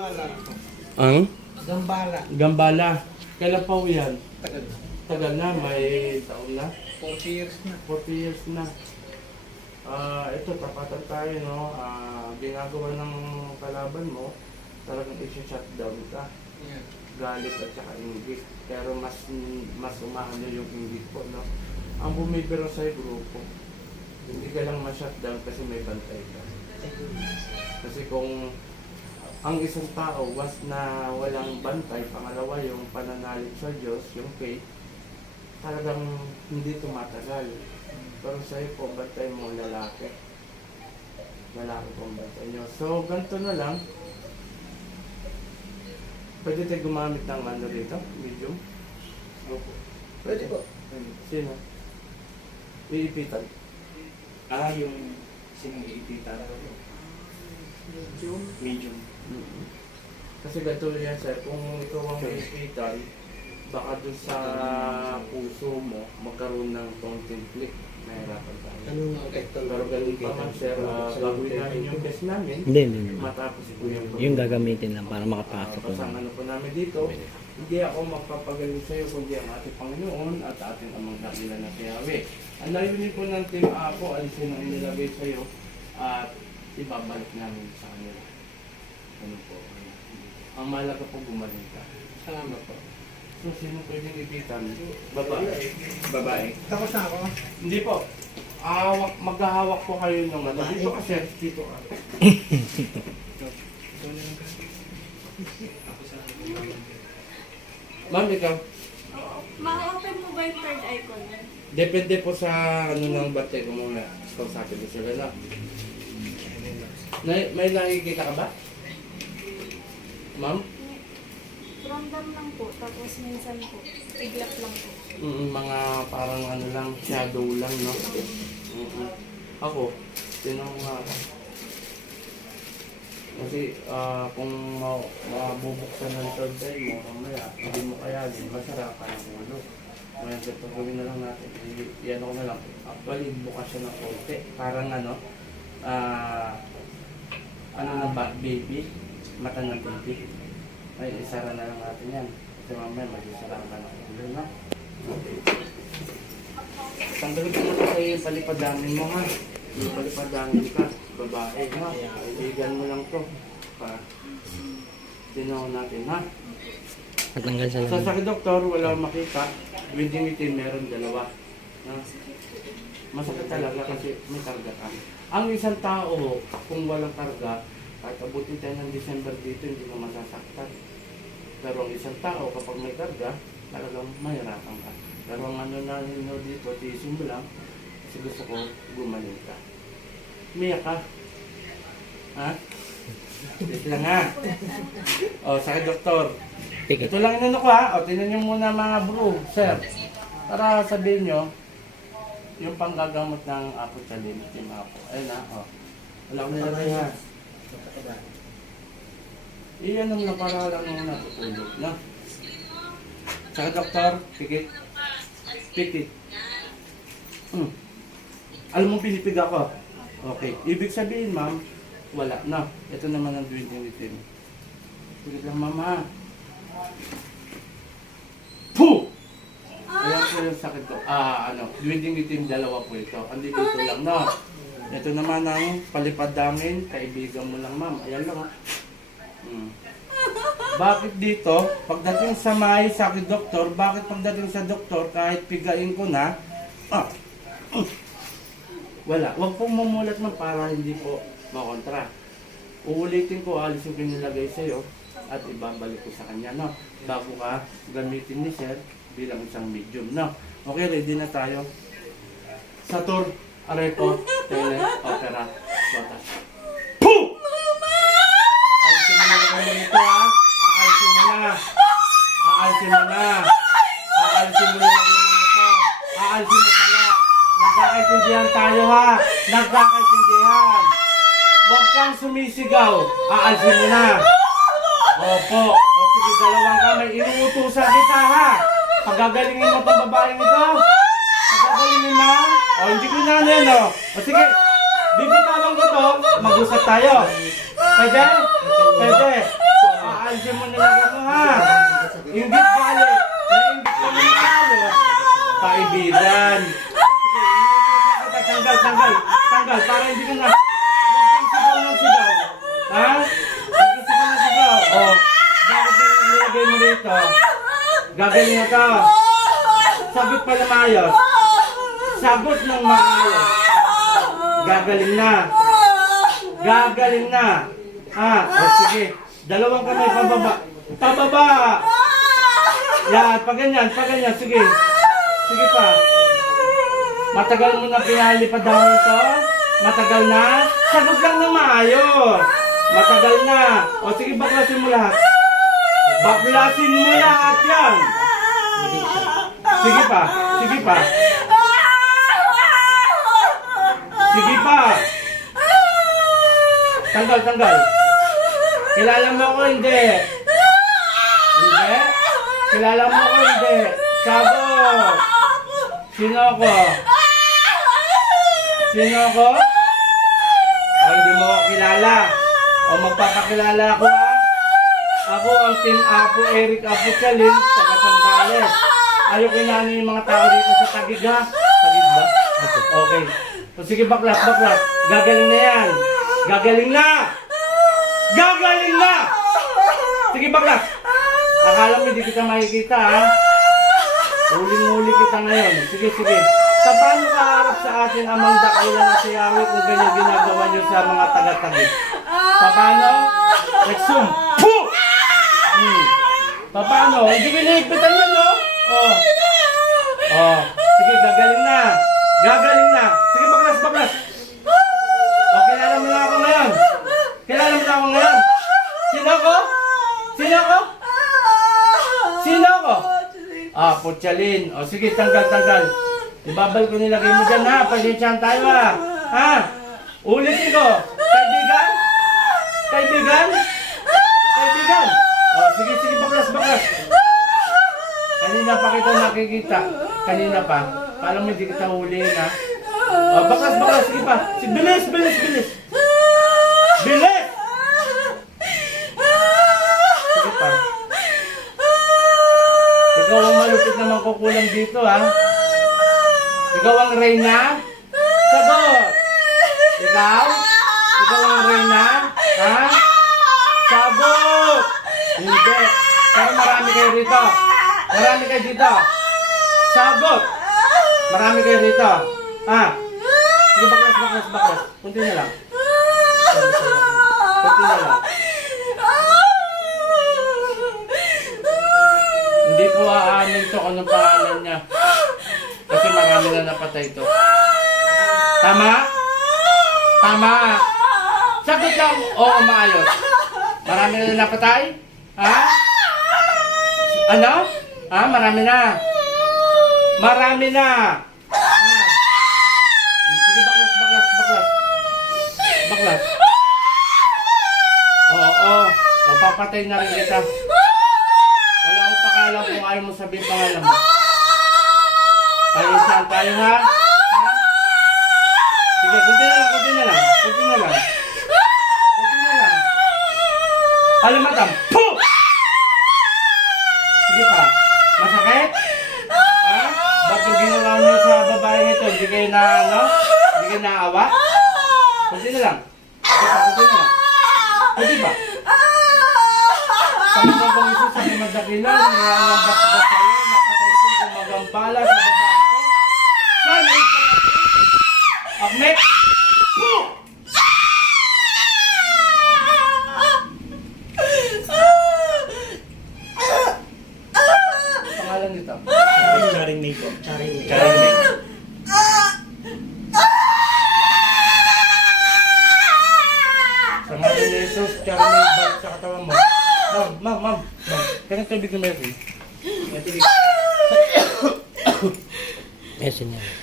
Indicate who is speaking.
Speaker 1: Ang?
Speaker 2: Gambala.
Speaker 1: Gambala. Kailan pa yan?
Speaker 2: Tagal.
Speaker 1: Tagal na, may taon na.
Speaker 2: 40 years na.
Speaker 1: 40 years na. Ah, ito, tapatan tayo, no? Ah, ginagawa ng kalaban mo, talagang isi-shutdown ka.
Speaker 2: Yan.
Speaker 1: Galit at saka inggit. Pero mas mas umaano yung inggit po, no? Ang bumibiro sa grupo. Hindi ka lang ma-shutdown kasi may bantay ka. Kasi kung ang isang tao was na walang bantay, pangalawa yung pananalig sa Diyos, yung faith, talagang hindi tumatagal. Pero sa'yo po, bantay mo lalaki. Lalaki pong bantay nyo. So, ganito na lang. Pwede tayo gumamit ng ano dito? Medium?
Speaker 2: Opo. Pwede po.
Speaker 1: Sino? Iipitan.
Speaker 3: Ah, yung sinong iipitan.
Speaker 2: Medium.
Speaker 3: Medium.
Speaker 1: Mm-hmm. Kasi ganito yan sir, kung ikaw ang iipitan, baka doon sa puso mo magkaroon ng content click. Mahirapan tayo.
Speaker 2: Anong epekto?
Speaker 1: Pero ganun pa man sir, uh, gagawin namin yung test namin.
Speaker 4: Hindi, hindi, hindi.
Speaker 1: Matapos po yung
Speaker 4: Yung gagamitin lang para makapasok
Speaker 1: Uh,
Speaker 4: ko.
Speaker 1: kasama ano po namin dito, hindi ako magpapagaling sa iyo kundi ang ating Panginoon at ating amang dakilan na si Yahweh. Ang layunin po ng Team Apo, alisin ang nilagay sa iyo at ibabalik namin sa kanila. Ano po? Ang malaga po gumaling ka.
Speaker 2: Salamat po.
Speaker 1: So, sino pwedeng ipitan? Babae.
Speaker 3: Babae.
Speaker 2: Tapos na ako.
Speaker 1: Hindi po. Hawak, maghahawak po kayo ng ano. Dito kasi, dito ka. Ma'am, ikaw.
Speaker 5: Ma-open mo ba yung third icon?
Speaker 1: Depende po sa ano ng bate kung mga kausapin mo sila na. May, may nakikita ka ba? Ma'am?
Speaker 5: Random lang po, tapos minsan po, iglap lang po.
Speaker 1: Mm, mga parang ano lang, shadow lang, no? Mm-mm. Ako, tinanong ako. Kasi ah, kung ma mabubuksan ng third eye mo, mamaya, hindi mo kaya din, masarap ka ng ulo. Ngayon, ito gawin na lang natin. Yan ako na lang. Actually, bukas siya ng konti. Parang ano, ah, ano na ba, baby? Mata ng baby. Ay, isara na lang natin yan. Kasi mamaya, mag-isara ka ng ulo, no? Tanggalin ko muna sa'yo yung palipadamin mo ha. Yung palipadamin ka, babae ha. Kaibigan mo lang to. Pa. Tinaw natin ha.
Speaker 4: Natanggal sa
Speaker 1: Sa
Speaker 4: lamin.
Speaker 1: sakit doktor, wala makita. Winding itim, meron dalawa. Ha? Masakit talaga kasi may karga ka. Ang isang tao, kung walang karga, kahit abutin tayo ng December dito, hindi mo masasaktan. Pero ang isang tao, kapag may karga, talagang mahirapan ka. Pero ang ano na nyo dito, tiisin mo lang, kasi gusto ko gumaling ka. Umiyak ka. Ha? Wait lang ha. O, sakit doktor.
Speaker 4: Pikit.
Speaker 1: Ito lang inano ko ha. O, tinan nyo muna mga bro, sir. Para sabihin nyo, yung panggagamot ng apo sa team apo. Ayun ha, o. Wala ko nilagay ha. Iyan mo na para lang nung natutulog, no? Saka doktor, pikit. Pikit. Hmm. Alam mo, pinipig ako. Okay. Ibig sabihin, ma'am, wala na. Ito naman ang dwindling itim. Pikit lang, mama. Puh! Ayan po yung sakit ko. Ah, ano, dwindling itim, dalawa po ito. Andito ito lang, no? Ito naman ang palipad namin. Kaibigan mo lang, ma'am. Ayan lang, oh. Hmm. Bakit dito, pagdating sa may sakit doktor, bakit pagdating sa doktor, kahit pigain ko na, ah, mm, wala. Huwag pong mumulat man para hindi po makontra. Uulitin ko, alisin ko yung nilagay sa'yo at ibabalik ko sa kanya, no? Bago ka gamitin ni Sir bilang isang medium, no? Okay, ready na tayo. Satur, Arepo, Tele, Opera, Batas. Puh! Alisin mo na naman ito, ha? Aalisin mo na. Aalisin mo na. Aalisin mo na naman ito. Aalisin mo pala. Nagkakaintindihan tayo, ha? Nagkakaintindihan. Huwag kang sumisigaw. Aalisin mo na. Opo. O sige, dalawang kamay. Inuutusan kita, ha? Pagagalingin mo itong babaeng ito. Pagagalingin mo. O, hindi ko na ano yan, o. O sige, bibitawan ko to. Mag-usap tayo. Pwede? Pwede. calcium mo nilagay mo ha. Ingit balik. Naingit ka mo talo. Kaibigan. Tanggal, tanggal. Tanggal, para hindi ka na. Huwag kang sigaw ng sigaw. Ha? Huwag kang sigaw ng sigaw. O, bakit yung nilagay mo rito? Gagaling na ka. Sagot pa na maayos. Sagot ng maayos. Gagaling na. Gagaling na. Ah, o sige. Dalawang kamay pababa. Pababa. Yan, pa ganyan, pa ganyan. Sige. Sige pa. Matagal mo na pinalipad daw ito? Matagal na? Sagot lang ng maayos. Matagal na. O sige, baklasin mo lahat. Baklasin mo lahat yan. Sige pa. Sige pa. Sige pa. Tanggal, tanggal. Kilala mo ako hindi. Hindi? Kilala mo ako hindi. Sagot. Sino ako? Sino ako? O hindi mo ako kilala. O magpapakilala ako ha? Ako ang Team Apo Eric Apo Chalin, taga Sambales. Ayaw kinano yung mga tao dito sa Tagig ha? Tagig ba? Okay. O sige baklas, baklas. Gagaling na yan. Gagaling na! Gagaling na! Sige baklas. Akala mo hindi kita makikita ha? Uling-uli kita ngayon. Sige, sige. Sa paano ka harap sa atin amang dakilan na si kung ganyan ginagawa niyo sa mga taga-tagig? Sa paano? Nag-zoom. Puh! Pa- Paano? Hindi kinihigpitan yan, no? Oh. Oh. Sige, gagaling na. Gagaling na. Sige, baklas, baklas. Oh, kilala mo na ako ngayon. Kilala mo na ako ngayon. Sino ako? Sino ako? Sino ako? Ah, Putsalin. O sige, tanggal, tanggal. Ibabal ko nilagay mo dyan ha. Pasensyahan tayo ha. Ha? Ulitin ko. Kaibigan? Kaibigan? Sige, sige, baklas, baklas. Kanina pa kita nakikita. Kanina pa. Paano mo hindi kita huliin ha? O, baklas, baklas. Sige pa. Sige, bilis, bilis, bilis. Bilis! Sige pa. Ikaw ang malupit naman kukulang dito, ha? Ikaw ang reyna? Sagot! Ikaw? Ikaw ang reyna? Ha? Hindi. Pero marami kayo rito. Marami kayo dito. Sagot! Marami kayo rito. Ha? Sige, baklas, baklas, baklas. Kunti na lang. Kunti na lang. Hindi ko aamin to kung anong pangalan niya. Kasi marami na napatay to. Tama? Tama. Sagot lang. Oo, maayos. Marami na napatay? Ha? Ano? Ha? Marami na. Marami na. Ha? Sige, baklas, baklas, baklas. Baklas. Oo, oo. O, papatay na rin kita. Wala akong pakalam kung ayaw mo sabihin pangalan mo. Tayo saan tayo ha? Sige, kunti na lang, kunti na lang. Kunti na lang. Kunti na lang. Alam matam. Kayo na, ano? Hindi kayo naawa? Kunti na lang. Kunti na lang. Kunti ba? Kami na bang isa sa magdakilan, nilalang basbas kayo, napatay ko gumagang bala sa babae ko. Ay Ahmed! Puh! Pangalan nito.
Speaker 3: Charing May po. Charing May. Charing May.
Speaker 1: Ma'am, ma'am, kaya tubig na Mary.
Speaker 4: Yes, yun yan.